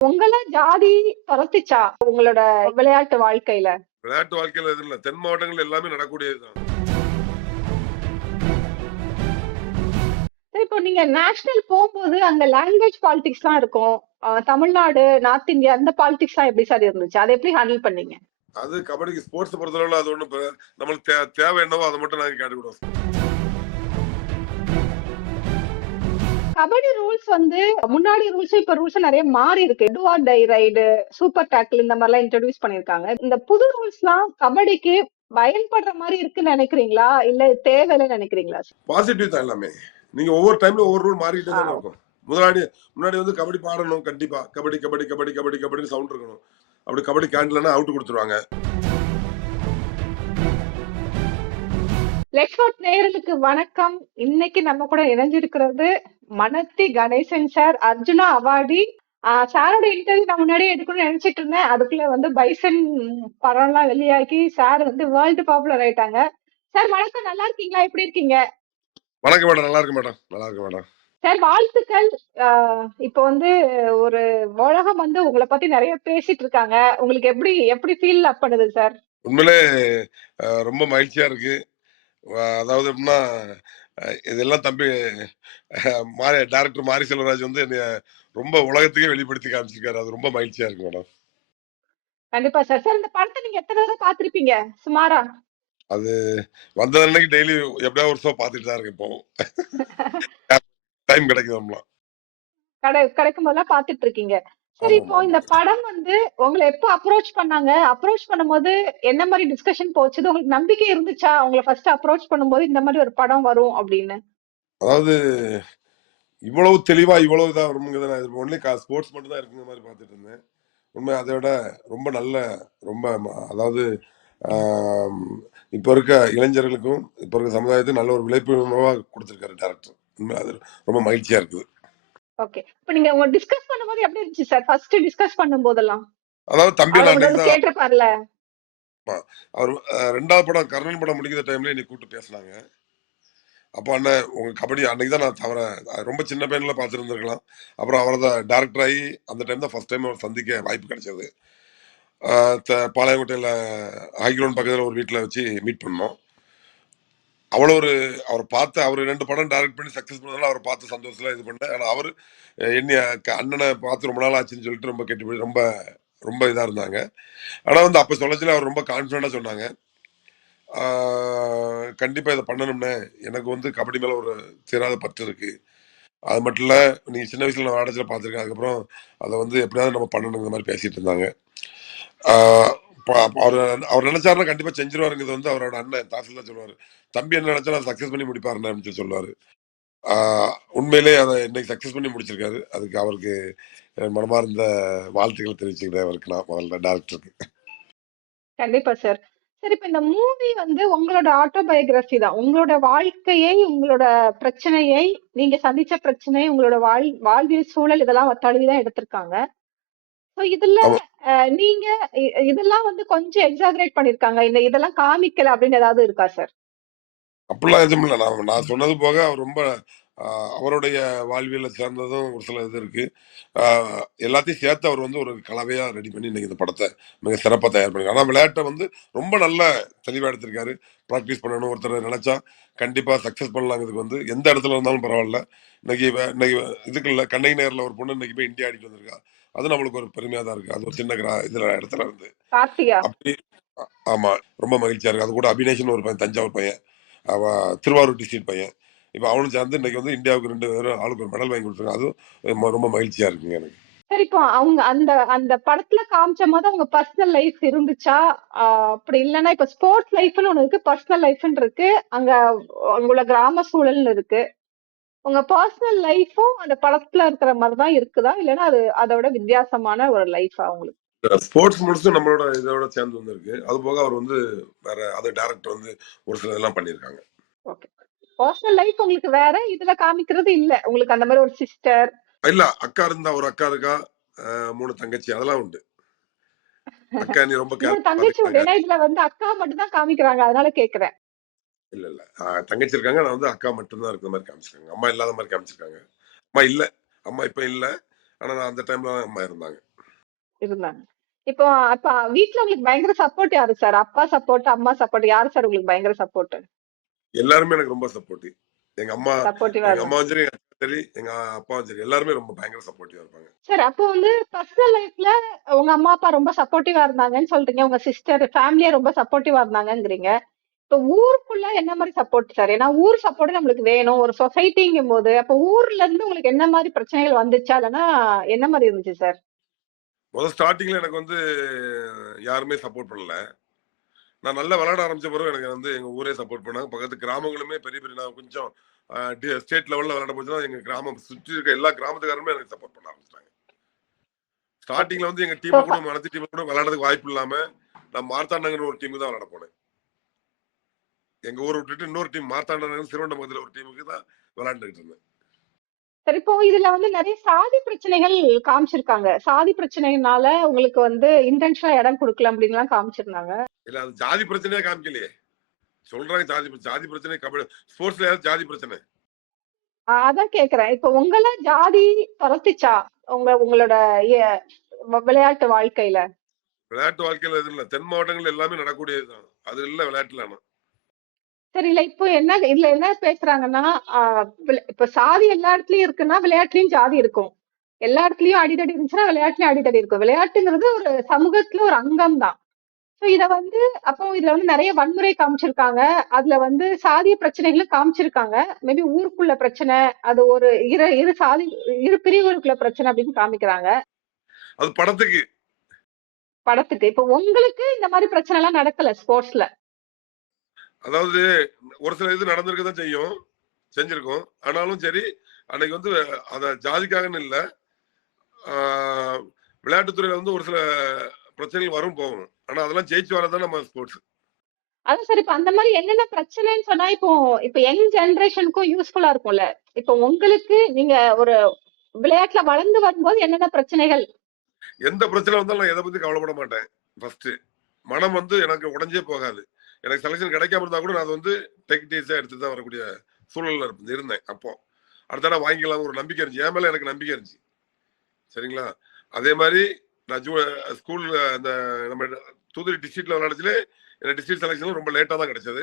உங்கள ஜாதி தொலைச்சுச்சா உங்களோட விளையாட்டு வாழ்க்கையில? விளையாட்டு வாழ்க்கையில எதுவும் இல்ல. தென் மாவட்டங்கள்ல எல்லாமே நடக்கக்கூடியதுதான். சரி இப்போ நீங்க நேஷனல் போம்போது அங்க லாங்குவேஜ் பாலிடிக்ஸ்லாம் இருக்கும். அ தமிழ்நாடு, நார்த் இந்தியா அந்த பாலிடிக்ஸ்லாம் எப்படி சார் இருந்துச்சு? அத எப்படி ஹேண்டில் பண்ணீங்க? அது கபடிக்கு ஸ்போர்ட்ஸ் பொறுத்தளவுல அது ஒண்ணும் பெ நம்மளுக்கு தேவை என்னவோ அத மட்டும் நாங்க கேட்டுக்கிடுவோம். கபடி ரூல்ஸ் வந்து முன்னாடி ரூல்ஸும் இப்ப ரூல்ஸும் நெறைய மாறி இருக்கு. Do or die raid, super tackle இந்த மாரிலாம் இன்ட்ரோடியூஸ் பண்ணியிருக்காங்க. இந்த புது ரூல்ஸ்லாம் கபடிக்கு பயன்படுற மாரி இருக்குன்னு நெனைக்கிறீங்களா? இல்ல தேவையில்லன்னு நெனைக்கிறீங்களா? பாசிட்டிவ் தான் எல்லாமே. நீங்க ஒவ்வொரு டைம்ல ஒவ்வொரு ரூல் மாறிக்கிட்டே ஆ. தானே இருக்கும். முன்னாடி முன்னாடி வந்து கபடி பாடணும் கண்டிப்பா. கபடி, கபடி, கபடி, கபடி, கபடின்னு சவுண்ட் இருக்கணும். அப்படி கபடி கேட்கலன்னா அவுட் குடுத்துருவாங்க. லெக்ஸ்வொர்க் நேயர்களுக்கு வணக்கம். இன்னைக்கு நம்ம கூட இணைஞ்சிருக்கிறது மனத்தி கணேசன் சார், அர்ஜுனா அவார்டி. சாரோட இன்டர்வியூ நான் முன்னாடியே எடுக்கணும்னு நெனச்சிட்டு இருந்தேன். அதுக்குள்ள வந்து பைசன் படம்லாம் வெளியாகி சார் வந்து வேர்ல்டு பாப்புலர் ஆயிட்டாங்க. சார் வணக்கம். நல்லா இருக்கீங்களா? எப்படி இருக்கீங்க? வணக்கம் மேடம். நல்லா இருக்கேன் மேடம். நல்லா இருக்கேன் மேடம். சார் வாழ்த்துக்கள். இப்போ வந்து ஒரு உலகம் வந்து உங்கள பத்தி நெறைய பேசிட்டு இருக்காங்க. உங்களுக்கு எப்படி எப்படி ஃபீல் பண்ணுது சார்? உண்மையிலே ரொம்ப மகிழ்ச்சியா இருக்கு. அதாவது எப்படின்னா, இதெல்லாம் தம்பி மாரி டைரக்டர் மாரி செல்வராஜ் வந்து என்னைய ரொம்ப உலகத்துக்கே வெளிப்படுத்தி காமிச்சிருக்காரு. அது ரொம்ப மகிழ்ச்சியா இருக்கு மேடம். கண்டிப்பா சார். சார் இந்த படத்த நீங்க எத்தன தடவ பார்த்திருப்பீங்க? சுமாரா? அது வந்த அன்னைக்கு டெய்லி எப்படியாவது ஒரு ஷோ பார்த்துட்டு தான் இருக்கேன் இப்பவும். டைம் கிடைக்குதம்லாம். கடை கிடைக்கும் போதெல்லாம் பார்த்துட்டு இருக்கீங்க. சரி இப்போ. இந்த படம் வந்து உங்கள எப்போ அப்ரோச் பண்ணாங்க? அப்ரோச் பண்ணும்போது என்ன மாரி டிஸ்கஷன் போச்சு? உங்களுக்கு நம்பிக்கை இருந்துச்சா? உங்கள ஃபர்ஸ்ட் அப்ரோச் பண்ணும்போது இந்த மாரி ஒரு படம் வரும் அப்படின்னு? அதாவது இவ்வளவு தெளிவா, இவ்வளவு இதா வரும்ங்கிறத நான் ஒன்லி க ஸ்போர்ட்ஸ் மட்டும் தான் இருக்குங்கிற மாரி பார்த்துட்டு இருந்தேன். உண்மை அதை விட ரொம்ப நல்ல ரொம்ப அதாவது இப்ப இருக்க இளைஞர்களுக்கும், இப்ப இருக்க சமுதாயத்துக்கும் நல்ல ஒரு விழிப்புணர்வா குடுத்திருக்காரு டைரக்டர். உண்மை அது ரொம்ப மகிழ்ச்சியா இருக்குது. ஓகே. இப்ப நீங்க உங்க டிஸ்கஸ் பண்ணும்போது எப்படி இருந்துச்சு சார்? First discuss பண்ணும்போதெல்லாம்? அதாவது தம்பி நான் கேட்டிருப்பார்ல? அவர் 2வது படம் கர்ணன் படம் முடிக்கிற டைம்ல என்னைய கூப்பிட்டு பேசுனாங்க. அப்ப அண்ணன் உங்க கபடி அன்னைக்கு தான் நான் தவற ரொம்ப சின்ன பையன்ல பார்த்திருந்திருக்கலாம். அப்புறம் அவர தான் டைரக்டர் ஆகி அந்த டைம் தான் ஃபர்ஸ்ட் டைம் அவர சந்திக்க வாய்ப்பு கிடைச்சது. பாளையங்கோட்டையில ஹை கிரவுண்ட் பக்கத்துல ஒரு வீட்ல வச்சு மீட் பண்ணோம். அவ்வளோ ஒரு அவரை பார்த்து அவர் ரெண்டு படம் டைரக்ட் பண்ணி சக்ஸஸ் பண்ணதால அவரை பார்த்து சந்தோஷத்தில் இது பண்ணேன். ஆனால் அவர் என்னை க பார்த்து ரொம்ப நாள் ஆச்சுன்னு சொல்லிட்டு ரொம்ப கெட்டி ரொம்ப ரொம்ப இதாக இருந்தாங்க. ஆனால் வந்து அப்போ சொல்லச்சுல அவர் ரொம்ப கான்ஃபிடென்ட்டா சொன்னாங்க. கண்டிப்பாக இதை பண்ணணும்னே. எனக்கு வந்து கபடி மேலே ஒரு தீராத பற்று இருக்குது அது மட்டும் இல்லை நீங்கள் சின்ன வயசில் நான் விளையாடச்சல பார்த்துருக்கேன். அதுக்கப்புறம் அதை வந்து எப்படியாவது நம்ம பண்ணணுங்கிற மாதிரி பேசிகிட்டு இருந்தாங்க. அவர் அவர் நெனச்சாருன்னா கண்டிப்பா செஞ்சுருவாருங்கிறது வந்து அவரோட அண்ணன் தாசில்தான் சொல்லுவாரு. தம்பி என்ன நெனச்சாலும் சக்சஸ் பண்ணி முடிப்பாருன்னு அப்படின்னு சொல்லி சொல்லுவாரு. ஆ உண்மையிலேயே அதை இன்னைக்கு சக்சஸ் பண்ணி முடிச்சிருக்காரு. அதுக்கு அவருக்கு மனமார்ந்த வாழ்த்துக்களை தெரிவிச்சுக்கிறேன் அவருக்கு நான் முதல்ல டேரக்டருக்கு கண்டிப்பா சார். சரி இப்ப இந்த மூவி வந்து உங்களோட ஆட்டோபயோகிராஃபி தான். உங்களோட வாழ்க்கையை, உங்களோட பிரச்சனையை, நீங்க சந்திச்ச பிரச்சனை, உங்களோட வாழ் வாழ்வியல் சூழல் இதெல்லாம் தழுவி தான் எடுத்திருக்காங்க. இதுல நீங்க இதெல்லாம் வந்து கொஞ்சம் எக்ஸாஜரேட் பண்ணியிருக்காங்க. இந்த இதெல்லாம் காமிக்கல அப்படின்னு ஏதாவது இருக்கா சார்? அப்படிலாம் எதுவும் இல்ல. நான் நான் சொன்னது போக அவர் ரொம்ப அவருடைய வாழ்வியல சேர்ந்ததும் ஒரு சில இது இருக்கு. எல்லாத்தையும் சேர்த்து அவர் வந்து ஒரு கலவையா ரெடி பண்ணி இன்னைக்கு இந்த படத்த மிக சிறப்பா தயார் பண்ணிருக்காரு. ஆனா விளையாட்ட வந்து ரொம்ப நல்ல தெளிவா எடுத்திருக்காரு. பிராக்டிஸ் பண்ணணும் ஒருத்தர் நெனச்சா கண்டிப்பா சக்சஸ் பண்ணலாங்கிறதுக்கு வந்து எந்த இடத்துல இருந்தாலும் பரவால்ல. இன்னைக்கு இன்னைக்கு இதுக்குள்ள கண்ணகி நகர்ல ஒரு பொண்ணு இன்னைக்கு போய் இந்தியா ஆடிட்டு வந்திருக்கா. அது நம்மளுக்கு ஒரு பெருமையா தான் இருக்கு. அது ஒரு சின்ன கிரா இதுல இடத்துல இருந்து. அப்படி ஆமா. ரொம்ப மகிழ்ச்சியா இருக்கு. அது கூட அபினேஷ்ன்னு ஒரு பையன் தஞ்சாவூர் பையன். அவன் திருவாரூர் டிஸ்ட்ரிக்ட் பையன். இப்ப அவனும் சேர்ந்து இன்னைக்கு வந்து இந்தியாவுக்கு 2 பேரும் ஆளுக்கு ஒரு மெடல் வாங்கி குடுத்துருக்காங்க. அதுவும் ரொம்ப மகிழ்ச்சியா இருக்குங்க எனக்கு. சரி இப்போ அவங்க அந்த அந்த படத்துல காமிச்ச மாரி அவங்க பர்சனல் லைஃப் இருந்துச்சா? அப்படி இல்லன்னா இப்ப ஸ்போர்ட்ஸ் லைஃப்ன்னு ஒண்ணு இருக்கு. பர்சனல் லைஃப்ன்னு இருக்கு. அங்க உங்களோட கிராம சூழல்னு இருக்கு. உங்க பர்சனல் லைஃப்பும் அந்த படத்துல இருக்கிற மாரி தான் இருக்குதா? இல்லன்னா அது அத விட வித்தியாசமான ஒரு லைஃபா உங்களுக்கு? ஸ்போர்ட்ஸ் முழுசும் நம்மளோட இதோட சேர்ந்து வந்திருக்கு. அதுபோக அவர் வந்து வேற அதர் டைரக்டர் வந்து ஒரு சில இதெல்லாம் பண்ணியிருக்காங்க. ஓகே. பர்சனல் லைஃப் உங்களுக்கு வேற. இதுல காமிக்கிறது இல்ல. உங்களுக்கு அந்த மாரி ஒரு சிஸ்டர். இல்ல அக்கா இருந்தா ஒரு அக்கா இருக்கா. 3 தங்கச்சி அதெல்லாம் உண்டு. அக்கா என்னைய ரொம்ப கேர் 3 தங்கச்சி உண்டு. இதுல வந்து அக்கா மட்டும் தான் காமிக்கிறாங்க. அதனால கேட்கிறேன். இல்ல, இல்ல. தங்கச்சி இருக்காங்க. ஆனா வந்து அக்கா மட்டும் தான் இருக்கிற மாரி காமிச்சிருக்காங்க. அம்மா இல்லாத மாரி காமிச்சிருக்காங்க. அம்மா இல்ல. அம்மா இப்ப இல்ல. ஆனா நான் அந்த டைம்ல அம்மா இருந்தாங்க. இருந்தாங்க. இப்போ அப்ப வீட்ல உங்களுக்கு பயங்கர சப்போர்ட் யாரு சார்? அப்பா சப்போர்ட், அம்மா சப்போர்ட் யாரு சார் உங்களுக்கு பயங்கர சப்போர்ட்? எல்லாருமே எனக்கு ரொம்ப சப்போர்ட்டிவ். எங்க அம்மா எங்க. அம்மாவும் சரி, சரி, எங்க அப்பாவும் சரி எல்லாருமே ரொம்ப பயங்கர சப்போர்ட்டிவா இருப்பாங்க. சார் அப்போ வந்து பர்சனல் லைஃப்ல உங்க அம்மா, அப்பா ரொம்ப சப்போர்ட்டிவா இருந்தாங்கன்னு சொல்றீங்க. உங்க சிஸ்டர், ஃபேமிலியே ரொம்ப சப்போர்ட்டிவா இருந்தாங்கங்கிறீங்க. இப்ப ஊருக்குள்ள என்ன மாரி சப்போர்ட் சார்? ஏன்னா ஊர் சப்போர்ட் நம்மளுக்கு வேணும். ஒரு சொசைட்டிங்கும்போது, அப்ப ஊர்ல இருந்து உங்களுக்கு என்ன மாரி பிரச்சனைகள் வந்துச்சா? இல்லன்னா என்ன மாரி இருந்துச்சு சார்? முதல் ஸ்டார்ட்டிங்ல எனக்கு வந்து யாருமே சப்போர்ட் பண்ணல. நான் நல்லா விளையாட ஆரம்பிச்ச பிறகு எனக்கு வந்து எங்க ஊரே சப்போர்ட் பண்ணாங்க. பக்கத்து கிராமங்களுமே பெரிய பெரிய நான் கொஞ்சம் ஸ்டேட் லெவல்ல விளையாட போச்சுன்னா, எங்க கிராமம் சுற்றி இருக்க எல்லா கிராமத்துக்காரருமே எனக்கு சப்போர்ட் பண்ண ஆரம்பிச்சுட்டாங்க. ஸ்டார்ட்டிங்ல வந்து எங்க டீம் கூட மனத்து டீம் கூட விளையாடுறதுக்கு வாய்ப்பு இல்லாம, நான் மார்த்தாண்டங்கிற ஒரு டீமுக்கு தான் விளையாட போனேன். எங்க ஊர விட்டுட்டு இன்னொரு டீம் மார்த்தாண்டநகர் திருவண்ணாமலத்துல ஒரு டீமுக்கு தான் விளையாண்டுகிட்டு இருந்தேன். சரி இப்போ இதுல வந்து நெறைய சாதி பிரச்சனைகள் காமிச்சிருக்காங்க. சாதி பிரச்சனையினால உங்களுக்கு வந்து இன்டென்ஷனா இடம் குடுக்கல அப்படின்லாம் காமிச்சிருந்தாங்க. இல்ல அது ஜாதி பிரச்சனையே காமிக்கலையே. சொல்றாங்க ஜாதி. ஜாதி பிரச்சனை கபடி ஸ்போர்ட்ஸ்ல ஏதாவது ஜாதி பிரச்சனை. அதான் கேட்கிறேன். இப்போ உங்கள ஜாதி தொரத்துச்சா? உங்க உங்களோட விளையாட்டு வாழ்க்கையில? விளையாட்டு வாழ்க்கையில எதுவும் இல்ல. தென் மாவட்டங்கள்ல எல்லாமே நடக்கக்கூடியதுதான். அது இல்ல விளையாட்டுல ஆனா. சரி இல்ல இப்போ என்ன இதுல என்ன பேசுறாங்கன்னா, இப்ப சாதி எல்லா இடத்துலயும் இருக்குன்னா, விளையாட்டுலயும் ஜாதி இருக்கும். எல்லா இடத்துலயும் அடிதடி இருந்துச்சுன்னா, விளையாட்டுலயும் அடிதடி இருக்கும். விளையாட்டுங்கிறது ஒரு சமூகத்துல ஒரு அங்கம் தான். ஸோ இத வந்து அப்போ இதுல வந்து நெறைய வன்முறை காமிச்சிருக்காங்க. அதுல வந்து சாதிய பிரச்சனைகளும் காமிச்சிருக்காங்க. மேபி ஊருக்குள்ள பிரச்சனை, அது ஒரு இரு இரு சாதி இரு பிரிவுகளுக்குள்ள பிரச்சனை அப்படின்னு காமிக்கிறாங்க. அது படத்துக்கு. படத்துக்கு. இப்போ உங்களுக்கு இந்த மாரி பிரச்சனைலாம் நடக்கல ஸ்போர்ட்ஸ்ல. அதாவது ஒரு சில இது நடந்திருக்க தான் செய்யும். செஞ்சிருக்கும். ஆனாலும் சரி, அன்னைக்கு வந்து அத ஜாதிக்காகன்னு இல்ல. ஆ விளையாட்டுத் துறையில வந்து ஒரு சில பிரச்சனைகள் வரும், போகும். ஆனா அதெல்லாம் ஜெயிச்சு வரது தான் நம்ம ஸ்போர்ட்ஸ். அதான் சார் இப்ப அந்த மாரி என்னென்ன பிரச்சனைன்னு சொன்னா, இப்போ இப்ப யங் ஜெனரேஷனுக்கும் யூஸ்ஃபுல்லா இருக்கும்ல. இப்போ உங்களுக்கு நீங்க ஒரு விளையாட்டுல வளர்ந்து வரும்போது என்னென்ன பிரச்சனைகள்? எந்த பிரச்சனை வந்தாலும் நான் எத பத்தி கவலைப்பட மாட்டேன். ஃபர்ஸ்ட்டு. மனம் வந்து எனக்கு உடைஞ்சே போகாது. எனக்கு செலக்ஷன் கிடைக்காம இருந்தா கூட நான் அத வந்து டேக் இட் ஈஸியா எடுத்துட்டு தான் வரக்கூடிய சூழல்ல இருந்தேன் அப்போ. அடுத்த வாங்கிக்கலாம் ஒரு நம்பிக்கை இருந்துச்சு. என் மேல எனக்கு நம்பிக்கை இருந்துச்சு. சரிங்களா? அதே மாரி நான் ஜூ ஸ்கூல்ல அந்த நம்ம தூத்துக்குடி டிஸ்ட்ரிக்ட்ல விளையாடச்சுலே எனக்கு டிஸ்ட்ரிக்ட் செலக்ஷன் ரொம்ப லேட்டா தான் கிடைச்சது.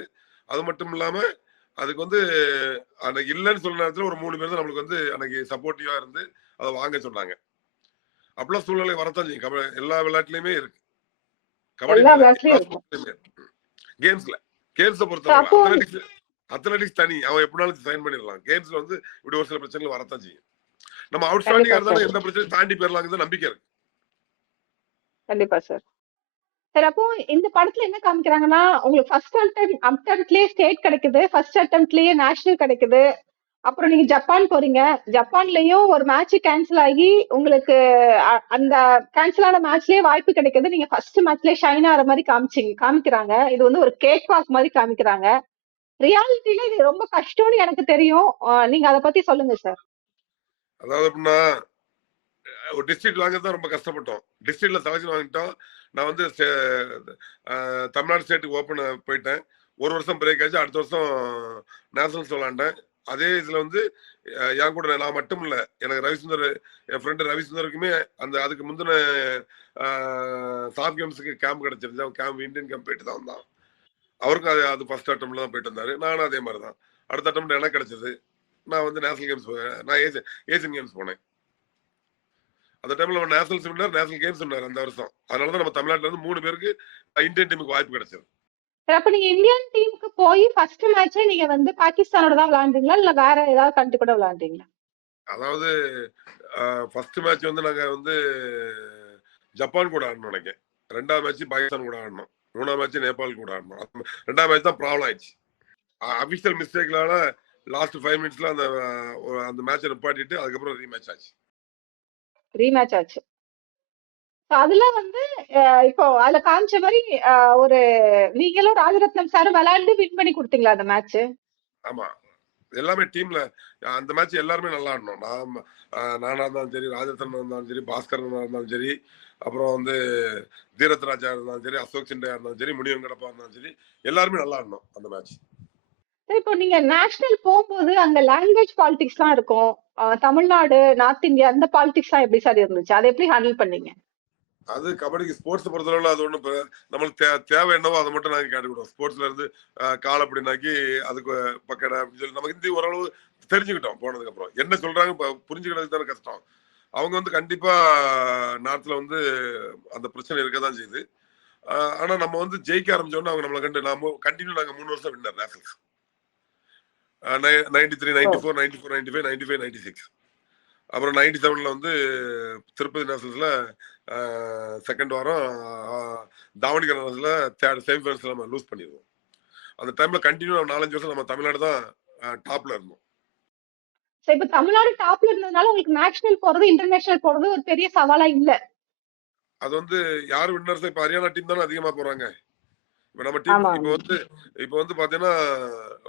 அது மட்டும் இல்லாம அதுக்கு வந்து அன்னைக்கு இல்லன்னு சொன்ன நேரத்துல ஒரு 3 பேர் தான் நம்மளுக்கு வந்து அன்னைக்கு சப்போர்ட்டிவா இருந்து அத வாங்க சொன்னாங்க. அப்பலாம் சூழ்நிலை வரத்தான் செய்யும். எல்லா விளையாட்டுலயுமே இருக்கு. கபடின்னு கேம்ஸ்ல. கேம்ஸ பொறுத்தவரை அத்லெட்டிக்ஸ் அத்லெட்டிக்ஸ் தனி. அவன் எப்படினாலும் சைன் பண்ணிடலாம். கேம்ஸ்ல வந்து இப்படி ஒரு சில பிரச்சனைகள் வரத்தான் செய்யும். நம்ம அவுட்ஸ்டாண்டிங்கா கண்டிப்பா இருந்தாலும். எந்த பிரச்சனையும் தாண்டி போயிரலாம்ங்கிற நம்பிக்கை இருக்கு. கண்டிப்பா சார். சரி அப்போ இந்த படத்துல என்ன காமிக்கிறாங்கன்னா, உங்களுக்கு ஃபர்ஸ்ட் அட்டெம்ப்ட் அட்டெம்ப்ட்லயே ஸ்டேட் கிடைக்குது. ஃபர்ஸ்ட் அட்டெம்ப்ட்லயே நேஷனல் கிடைக்குது. அப்புறம் நீங்க ஜப்பான் போறீங்க. ஜப்பான்லயும் ஒரு மேட்ச் கேன்சல் ஆகி உங்களுக்கு அந்த கேன்சல் ஆன மேட்ச்லயே வாய்ப்பு கிடைக்கிறது நீங்க ஃபர்ஸ்ட் மேட்ச்லயே ஷைன் ஆற மாதிரி காமிச்சீங்க காமிக்கிறாங்க. இது வந்து ஒரு கேக் வாக் மாதிரி காமிக்கிறாங்க. ரியாலிட்டில இது ரொம்ப கஷ்டம்னு எனக்கு தெரியும். நீங்க அத பத்தி சொல்லுங்க சார். அதாவது எப்படின்னா, ஒரு டிஸ்ட்ரிக்ட் வாங்குறது தான் ரொம்ப கஷ்டப்பட்டோம். டிஸ்ட்ரிக்ட்ல செலக்ஷன் வாங்கிட்டோம். நான் வந்து தமிழ்நாடு ஸ்டேட்டுக்கு ஓப்பன் போயிட்டேன். ஒரு வருஷம் பிரேக் ஆச்சு. அடுத்த வருஷம் நேஷனல்ஸ் விளாண்டேன் அதே இதுல வந்து என் கூட நான் மட்டும் இல்ல. எனக்கு ரவிசுந்தர் என் ஃப்ரெண்டு ரவிசுந்தருக்குமே அந்த அதுக்கு முந்தின சாப் கேம்ஸுக்கு கேம்ப் கிடைச்சிருந்துச்சு. அவன் கேம்ப் இந்தியன் கேம்ப் போயிட்டு தான் வந்தான். அவருக்கும் அது அது ஃபர்ஸ்ட் அட்டம்ல தான் போயிட்டு வந்தாரு. நானும் அதே மாதிரி தான். அடுத்த அட்டம்ல எனக்கு கிடைச்சது. நான் வந்து நேஷனல் கேம்ஸ் நான் ஏசி ஏசியன் கேம்ஸ் போனேன். அந்த டைம்ல அவன் நேஷனல்ஸ் நேஷனல் கேம்ஸ் சொன்னார் அந்த வருஷம். அதனால தான் நம்ம தமிழ்நாட்டில் இருந்து மூணு பேருக்கு இந்தியன் டீமுக்கு வாய்ப்பு கிடைச்சது. அப்ப நீங்க இந்தியன் டீமுக்கு போய் ஃபர்ஸ்ட் மேட்ச்சே நீங்க வந்து பாகிஸ்தானோட தான் விளையாண்டீங்களா? இல்ல வேற ஏதாவது கண்ட்ரி கூட விளையாண்டீங்களா? அதாவது ஃபர்ஸ்ட் மேட்ச் வந்து நாங்க வந்து ஜப்பான் கூட ஆடணும்னு நெனைக்கிறேன். 2வது மேட்ச் பாகிஸ்தான் கூட ஆடணும். 3வது மேட்ச் நேபாள் கூட ஆடணும். 2வது மேட்ச் தான் ப்ராப்ளம் ஆயிடுச்சு. அபிஷியல் மிஸ்டேக்னால லாஸ்ட் 5 மினிட்ஸ்ல அந்த அந்த மேட்ச நிப்பாட்டிட்டு அதுக்கப்புறம் ரீமேட்ச் ஆச்சு. ரீமேட்ச் ஆச்சு. அதுல வந்து இப்போ அதுல காமிச்ச அ ஒரு நீங்களும் ராஜரத்னம் சாரும் விளையாண்டு வின் பண்ணி குடுத்தீங்களா அந்த மேட்ச்? ஆமா. எல்லாமே டீம்ல அந்த மேட்ச் எல்லாருமே நல்லா ஆடணும். நான் நானா இருந்தாலும் சரி, ராஜரத்னம் இருந்தாலும் சரி, பாஸ்கர் அண்ணா இருந்தாலும் சரி, அப்புறம் வந்து தீரத் ராஜா இருந்தாலும் சரி, அசோக் சிண்டையா இருந்தாலும் சரி, முனியன் கடப்பா இருந்தாலும் சரி, எல்லாருமே நல்லா ஆடணும் அந்த மேட்ச். சரி இப்போ நீங்க நேஷனல் போம்போது அங்க லாங்குவேஜ் பாலிடிக்ஸ்லாம் இருக்கும். அ தமிழ்நாடு, நார்த் இந்தியா அந்த பாலிடிக்ஸ்லாம் எப்படி சார் இருந்துச்சு? அத எப்படி ஹேண்டில் பண்ணீங்க? அது கபடிக்கு ஸ்போர்ட்ஸ் பொறுத்தளவுல அது ஒன்றும் நம்மளுக்கு தே தேவை என்னவோ அதை மட்டும் நாங்கள் கேட்டுக்கிட்டோம் ஸ்போர்ட்ஸ்ல இருந்து கால் அப்படின்னாக்கி அதுக்கு பக்கடை அப்படின்னு சொல்லி நமக்கு ஹிந்தி ஓரளவு தெரிஞ்சுக்கிட்டோம் போனதுக்கு அப்புறம் என்ன சொல்றாங்க இப்போ புரிஞ்சுக்கிறதுக்கு தானே கஷ்டம். அவங்க வந்து கண்டிப்பா நார்த்ல வந்து அந்த பிரச்சனை இருக்க தான் செய்யுது. ஆனா நம்ம வந்து ஜெயிக்க ஆரம்பிச்சோம்னா அவங்க நம்மளை கண்டு நாம கண்டினியூ நாங்க மூணு வருஷம் winner nationals ninety three ninety four ninety four ninety five ninety five ninety six அப்புறம் நைன்டி செவன்ல வந்து திருப்பதி நேஷனல்ஸ்ல செகண்ட் வாரம் அஹ், தாவணிகர் நேஷனல்ஸ்ல தேர்ட் செமிஃபைனல்ஸ்ல நம்ம லூஸ் பண்ணிடுவோம் அந்த டைம்ல கண்டினியூ நாலஞ்சு வருஷம் நம்ம தமிழ்நாடு தான் டாப்ல இருந்தோம். இப்ப தமிழ்நாடு டாப்ல இருந்ததுனால உங்களுக்கு நேஷனல் போறது இன்டர்நேஷனல் போறது ஒரு பெரிய சவாலா இல்ல? அது வந்து யார் வின்னர்ஸ் இப்ப ஹரியானா டீம் தானே அதிகமா போறாங்க. இப்ப நம்ம டீம். இப்ப வந்து இப்ப வந்து பாத்தீங்கன்னா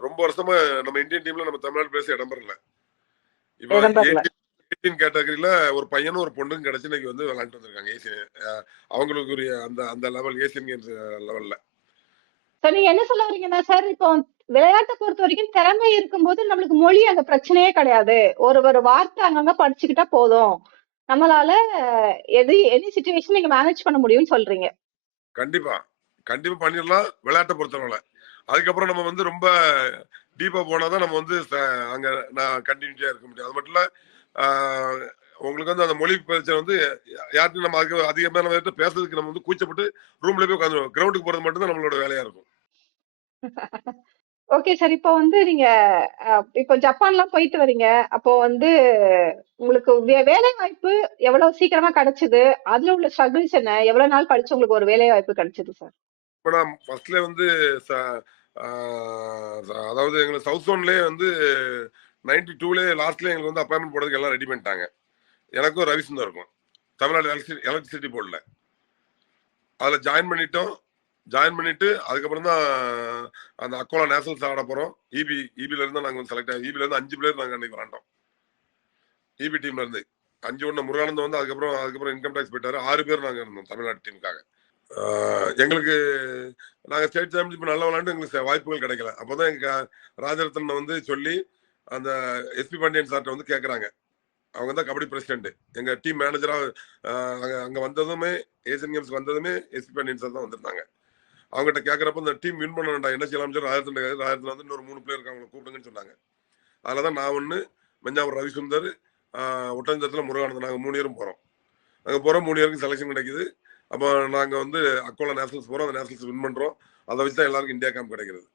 ரொம்ப வருஷமா நம்ம இந்தியன் டீம்ல நம்ம தமிழ்நாடு பேச இடம் பெறல. இப்ப. எயிட்டீன் கேட்டகரியில ஒரு பையனும் ஒரு பொண்ணும் கிடைச்சு இன்னைக்கு வந்து விளையாண்டு வந்திருக்காங்க ஏசியன் அவங்களுக்குரிய அந்த அந்த லெவல் ஏசியன் கேம்ஸ் லெவல்ல சோ நீங்க என்ன சொல்ல வரீங்கன்னா சார் இப்போ விளையாட்டை பொறுத்த வரைக்கும் திறமை இருக்கும்போது நம்மளுக்கு மொழி அங்க பிரச்சனையே கிடையாது. ஒரு ஒரு வார்த்தை அங்கங்க படிச்சுக்கிட்டா போதும். நம்மளால எது எனி சுச்சுவேஷன் நீங்க மேனேஜ் பண்ண முடியும்னு சொல்றீங்க. கண்டிப்பா. கண்டிப்பா பண்ணிடலாம் விளையாட்டை பொறுத்தவரை அதுக்கப்புறம் நம்ம வந்து ரொம்ப டீப்பா போனாதான் நம்ம வந்து அங்க நான் கண்டினியூட்டியா இருக்க முடியும். அது மட்டும் இல்ல உங்களுக்கு வந்து அந்த மொழி பிரச்சனை வந்து யார்ட்டும் நம்ம அதுக்கு அதிகமான நேரத்தை பேசுறதுக்கு நம்ம வந்து கூச்சப்பட்டு ரூம்ல போய் உட்காந்துருவோம் கிரவுண்டுக்கு போறது மட்டும் தான் நம்மளோட வேலையா இருக்கும். ஓகே சார் இப்போ வந்து நீங்க இப்போ ஜப்பான்லாம் போயிட்டு வரீங்க. அப்போ வந்து உங்களுக்கு வேலை வாய்ப்பு எவ்வளவு சீக்கிரமா கிடைச்சது? அதுல உள்ள ஸ்ட்ரகிள்ஸ் என்ன? எவ்வளவு நாள் கழிச்சு உங்களுக்கு ஒரு வேலை வாய்ப்பு கிடைச்சது சார் இப்போ நான் ஃபர்ஸ்ட்ல வந்து அதாவது எங்களுக்கு சவுத் ஜோன்லேயே வந்து நைன்டி டூலேயே லாஸ்ட்லேயே எங்களுக்கு வந்து அப்பாயின்மெண்ட் போடுறதுக்கு எல்லாம் ரெடி பண்ணிட்டாங்க. எனக்கும் ரவிசுந்தர் இருக்கும் தமிழ்நாடு எலக்ட்ரிசிட்டி எலக்ட்ரிசிட்டி போர்டில் அதில் ஜாயின் பண்ணிட்டோம். ஜாயின் பண்ணிட்டு அதுக்கப்புறம் தான் அந்த அக்கோலா நேஷனல்ஸ் ஆட போகிறோம் இபி இபிலேருந்து நாங்கள் வந்து செலக்ட் ஆகி இபிலேருந்து அஞ்சு பிளேயர் நாங்கள் அன்னைக்கு விளாண்டோம். இபி டீம்லேருந்து அஞ்சு ஒன்று முருகானந்தம் வந்து அதுக்கப்புறம் அதுக்கப்புறம் இன்கம் டேக்ஸ் போயிட்டாரு. ஆறு பேர் நாங்கள் இருந்தோம் தமிழ்நாடு டீமுக்காக எங்களுக்கு நாங்கள் ஸ்டேட் சாம்பியன்ஷிப் நல்லா விளாண்டு எங்களுக்கு வாய்ப்புகள் கிடைக்கல. அப்போதான் எங்கள் ராஜரத்ன வந்து சொல்லி அந்த எஸ்பி பாண்டியன் சார்ட்ட வந்து கேட்குறாங்க அவங்க தான் கபடி பிரசிடென்ட் எங்க டீம் மேனேஜரா அங்க அங்கே வந்ததுமே ஏசியன் கேம்ஸ் வந்ததுமே எஸ்பி பாண்டியன் சார் தான் வந்திருந்தாங்க. அவங்ககிட்ட கேட்கறப்ப இந்த டீம் வின் பண்ண வேண்டாம் என்ன செய்யலாம் சார் ராஜரத்ன ஆயிரத்துல வந்து இன்னொரு மூணு பிளேயர் அவங்களை கூப்பிடுங்கன்னு சொன்னாங்க. அதில் தான் நான் ஒன்று மெஞ்சாவூர் ரவிசுந்தர் ஒட்டஞ்சத்தில் முருகானந்தன். நாங்கள் மூணு பேரும் போகிறோம் அங்கே போகிறோம் மூணு பேருக்கு செலெக்ஷன் கிடைக்குது. அப்போ நாங்கள் வந்து அக்கோலா நேஷனல்ஸ் போகிறோம் அந்த நேஷனல்ஸ் வின் பண்ணுறோம் அதை வச்சு தான் எல்லாருக்கும் இந்தியா கேம்ப் கிடைக்கிறது.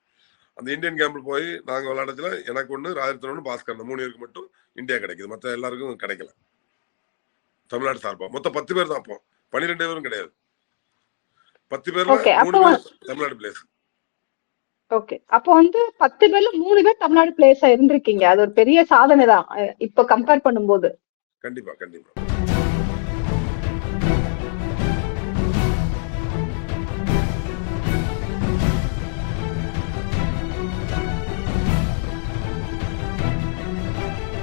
அந்த இந்தியன் கேம்பில் போய் நாங்கள் விளையாடத்துல எனக்கு ஒன்று ராஜரத்ன ஒன்று பாஸ்கர் அந்த மூணு பேருக்கு மட்டும் இந்தியா கிடைக்குது. மற்ற எல்லாருக்கும் கிடைக்கல. தமிழ்நாடு சார்பா. மொத்தம் பத்து பேர் தான் அப்போ. பன்னிரெண்டு பேரும் கிடையாது. பத்து பேர்ல மூணு பேர் தமிழ்நாடு பிளேஸ் ஓகே அப்போ வந்து பத்து பேர்ல மூணு பேர் தமிழ்நாடு பிளேயர்ஸா இருந்திருக்கீங்க. அது ஒரு பெரிய சாதனை தான் இப்போ கம்பேர் பண்ணும்போது. கண்டிப்பா கண்டிப்பா.